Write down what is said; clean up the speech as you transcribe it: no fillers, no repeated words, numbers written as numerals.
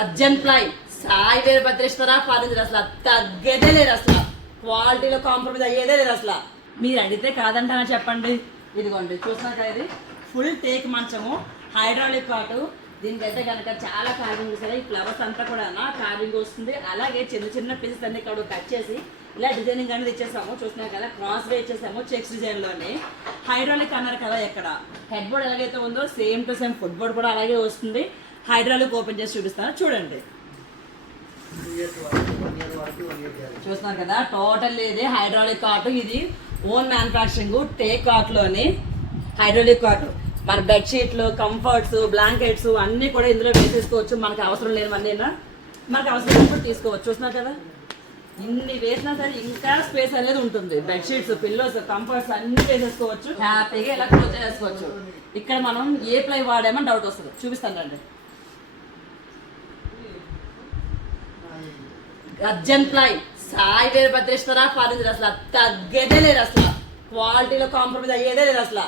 Urgent ply Sai Veerabhadreshwara furniture అసలు తగ్గేదే లేదు, అసలు క్వాలిటీలో కాంప్రమైజ్ అయ్యేదే లేదు. అసలు మీరు అడిగితే కాదంటానా చెప్పండి. ఇదిగోండి చూస్తున్నారు కదా, ఇది ఫుల్ టేక్ మంచము, హైడ్రాలిక్ కాటు. దీనికైతే కనుక చాలా కార్వింగ్ వస్తాయి. ఈ ఫ్లవర్స్ అంతా కూడా కార్వింగ్ వస్తుంది. అలాగే చిన్న చిన్న పీసెస్ అన్ని ఇక్కడ కట్ చేసి ఇలా డిజైనింగ్ అనేది ఇచ్చేసాము. చూస్తున్నారు కదా, క్రాస్ వే ఇచ్చేసాము చెక్స్ డిజైన్లోనే. హైడ్రాలిక్ అన్నారు కదా, ఇక్కడ హెడ్ బోర్డ్ ఎలాగైతే ఉందో same to same foot board కూడా అలాగే వస్తుంది. హైడ్రాలిక్ ఓపెన్ చేసి చూపిస్తాను చూడండి. చూస్తున్నారు కదా, టోటల్ ఇది హైడ్రాలిక్ కాటు. ఇది ఓన్ మ్యానుఫ్యాక్చరింగ్ టేక్ కాట్లోని హైడ్రాలిక్ కాటు. మన బెడ్షీట్లు, కంఫర్ట్స్, బ్లాంకెట్స్ అన్నీ కూడా ఇందులో వేసేసుకోవచ్చు. మనకు అవసరం లేనివన్నీ మనకు అవసరం లేనప్పుడు తీసుకోవచ్చు. చూస్తున్నారు కదా, ఇన్ని వేసినా సరే ఇంకా స్పేస్ అనేది ఉంటుంది. బెడ్షీట్స్, పిల్లోస్, కంఫర్ట్స్ అన్ని వేసేసుకోవచ్చు. హ్యాపీగా ఇలా క్లోజ్ చేసుకోవచ్చు. ఇక్కడ మనం ఏ ప్లై వాడామని డౌట్ వస్తుంది, చూపిస్తాను రండి. Urgent ply Sai Veerabhadreshwara furniture అసలు తగ్గేదే లేదు, అసలు క్వాలిటీలో కాంప్రమైజ్ అయ్యేదే లేదు. అసలు